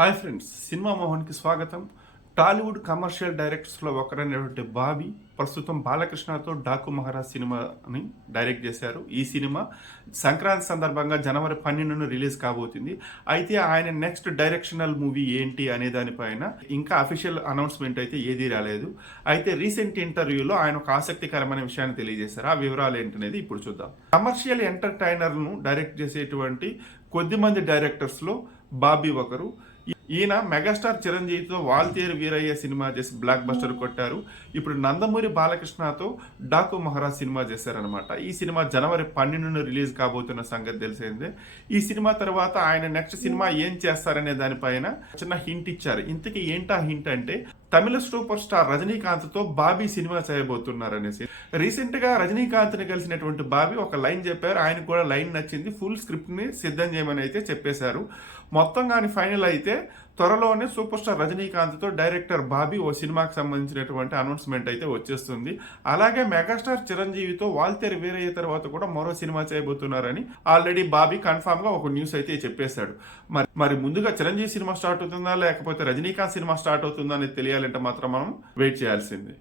Hi friends, cinema మోహన్కి స్వాగతం. Tollywood commercial డైరెక్టర్స్లో ఒకరైనటువంటి బాబీ ప్రస్తుతం బాలకృష్ణతో డాకు మహారాజ్ సినిమాని డైరెక్ట్ చేశారు. ఈ సినిమా సంక్రాంతి సందర్భంగా జనవరి 12న రిలీజ్ కాబోతుంది. అయితే ఆయన నెక్స్ట్ డైరెక్షనల్ మూవీ ఏంటి అనే దానిపైన ఇంకా అఫీషియల్ అనౌన్స్మెంట్ అయితే ఏదీ రాలేదు. అయితే రీసెంట్ ఇంటర్వ్యూలో ఆయన ఒక ఆసక్తికరమైన విషయాన్ని తెలియజేశారు. ఆ వివరాలు ఏంటనేది ఇప్పుడు చూద్దాం. కమర్షియల్ ఎంటర్టైనర్ను డైరెక్ట్ చేసేటువంటి కొద్దిమంది డైరెక్టర్స్లో బాబీ ఒకరు. ఈయన మెగాస్టార్ చిరంజీవితో వాల్తేరు వీరయ్య సినిమా చేసి బ్లాక్ బస్టర్ కొట్టారు. ఇప్పుడు నందమూరి బాలకృష్ణతో డాకు మహారాజ్ సినిమా చేశారనమాట. ఈ సినిమా జనవరి 12న రిలీజ్ కాబోతున్న సంగతి తెలిసిందే. ఈ సినిమా తర్వాత ఆయన నెక్స్ట్ సినిమా ఏం చేస్తారనే దానిపైన చిన్న హింట్ ఇచ్చారు. ఇంతకీ ఏంటా హింట్ అంటే, తమిళ సూపర్ స్టార్ రజనీకాంత్తో బాబీ సినిమా చేయబోతున్నారనేసి. రీసెంట్ గా రజనీకాంత్ని కలిసినటువంటి బాబీ ఒక లైన్ చెప్పారు. ఆయన కూడా లైన్ నచ్చింది. ఫుల్ స్క్రిప్ట్ ని సిద్ధం చేయమని అయితే చెప్పేశారు. మొత్తం కానీ ఫైనల్ అయితే త్వరలోనే సూపర్ స్టార్ రజనీకాంత్తో డైరెక్టర్ బాబీ ఓ సినిమాకి సంబంధించినటువంటి అనౌన్స్మెంట్ అయితే వచ్చేస్తుంది. అలాగే మెగాస్టార్ చిరంజీవితో వాల్తేరు వీరయ్య తర్వాత కూడా మరో సినిమా చేయబోతున్నారని ఆల్రెడీ బాబీ కన్ఫామ్ గా ఒక న్యూస్ అయితే చెప్పేశాడు. మరి ముందుగా చిరంజీవి సినిమా స్టార్ట్ అవుతుందా లేకపోతే రజనీకాంత్ సినిమా స్టార్ట్ అవుతుందా అనేది తెలియాలంటే మాత్రం మనం వెయిట్ చేయాల్సిందే.